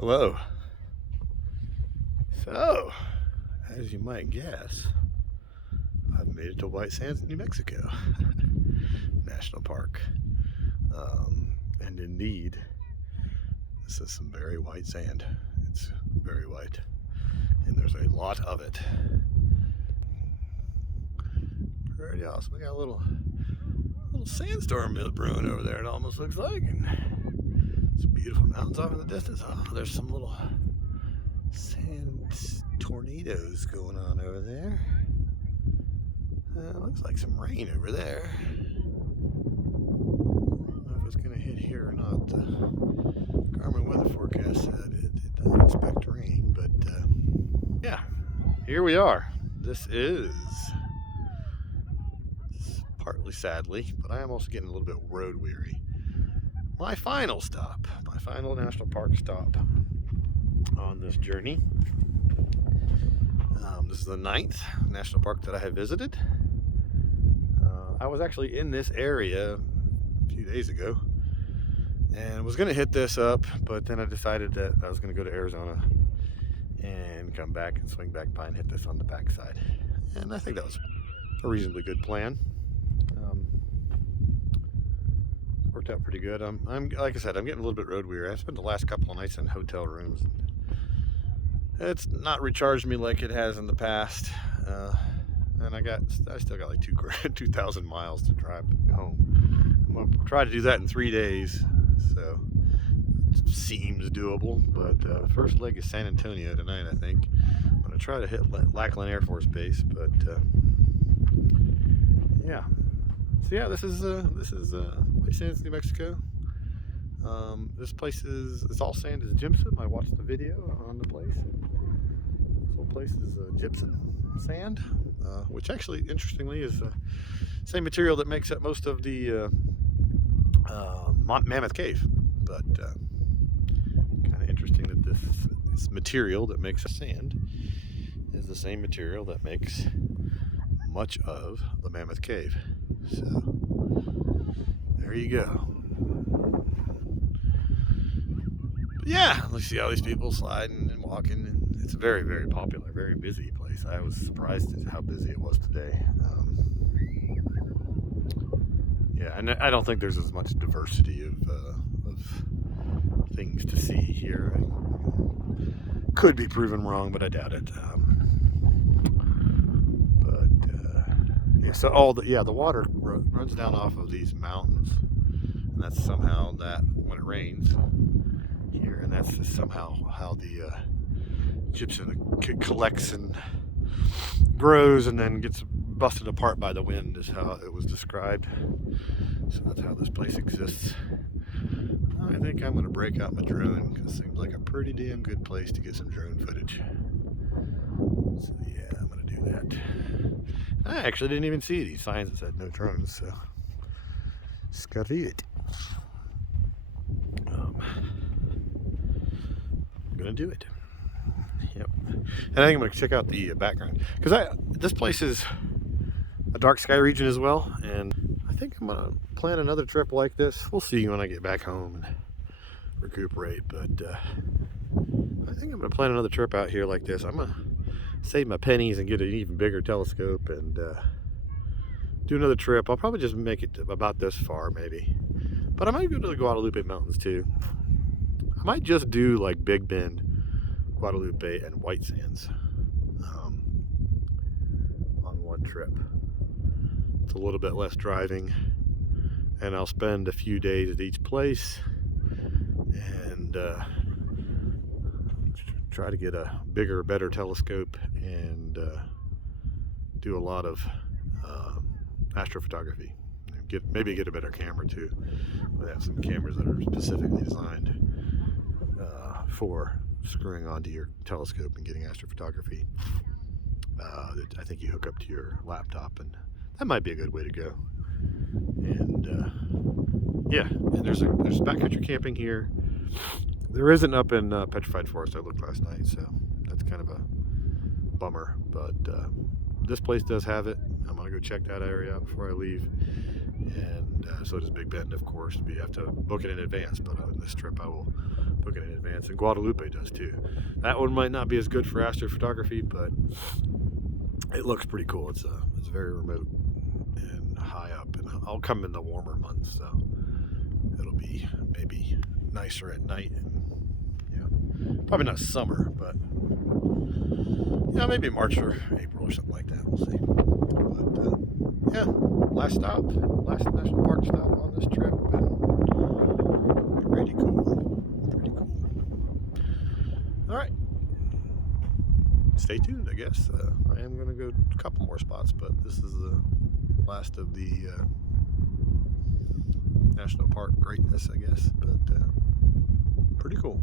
Hello. So, as you might guess, I've made it to White Sands, New Mexico National Park. And indeed, this is some very white sand. It's very white, and there's a lot of it. Pretty awesome. We got a little sandstorm brewing over there, it almost looks like. And some beautiful mountains off in the distance. Oh, there's some little sand tornadoes going on over there. Looks like some rain over there. I don't know if it's going to hit here or not. The Garmin weather forecast said it did not expect rain, but yeah, here we are. This is, partly sadly, but I am also getting a little bit road weary, my final stop, my final national park stop on this journey. This is the 9th national park that I have visited. I was actually in this area a few days ago and was going to hit this up, but then I decided that I was going to go to Arizona and come back and swing back by and hit this on the backside. And I think that was a reasonably good plan. Worked out pretty good. I'm like I said, I'm getting a little bit road weary. I spent the last couple of nights in hotel rooms. It's not recharged me like it has in the past, and I still got like 2,000 miles to drive home. I'm gonna try to do that in 3 days, so it seems doable. But first leg is San Antonio tonight, I think. I'm gonna try to hit Lackland Air Force Base, but yeah. So yeah, this is White Sands, New Mexico. This place it's all sand is gypsum. I watched the video on the place. This whole place is gypsum sand, which actually, interestingly, is the same material that makes up most of the Mammoth Cave. But kind of interesting that this material that makes sand is the same material that makes much of the Mammoth Cave. So there you go. But yeah, let's see all these people sliding and walking, and it's a very, very popular, very busy place. I was surprised at how busy it was today. Yeah, and I don't think there's as much diversity of things to see here. I could be proven wrong, but I doubt it. Yeah, so the water runs down off of these mountains, and that's somehow that when it rains here, and that's just somehow how the gypsum collects and grows and then gets busted apart by the wind, is how it was described. So that's how this place exists. I think I'm going to break out my drone, because it seems like a pretty damn good place to get some drone footage. So yeah, I'm going to do that. I actually didn't even see these signs that said no drones, so screw it. I'm gonna do it. Yep. And I think I'm gonna check out the background, because this place is a dark sky region as well, and I think I'm gonna plan another trip like this. We'll see when I get back home and recuperate, but I think I'm gonna plan another trip out here like this. I'm gonna save my pennies and get an even bigger telescope and do another trip. I'll probably just make it about this far, maybe. But I might go to the Guadalupe Mountains too. I might just do like Big Bend, Guadalupe, and White Sands on one trip. It's a little bit less driving, and I'll spend a few days at each place and try to get a bigger, better telescope and do a lot of astrophotography. Maybe get a better camera too. We have some cameras that are specifically designed for screwing onto your telescope and getting astrophotography. That I think you hook up to your laptop, and that might be a good way to go. And yeah, and there's backcountry camping here. There isn't up in Petrified Forest. I looked last night, so that's kind of a bummer. But this place does have it. I'm gonna go check that area out before I leave. and so does Big Bend, of course. We have to book it in advance, but on this trip I will book it in advance, and Guadalupe does too. That one might not be as good for astrophotography, but it looks pretty cool. It's very remote and high up, and I'll come in the warmer months, so it'll be maybe nicer at night, and probably not summer, but maybe March or April or something like that. We'll see. But last national park stop on this trip, and pretty cool. All right, stay tuned. I guess I am going to go a couple more spots, but this is the last of the national park greatness, I guess. But pretty cool.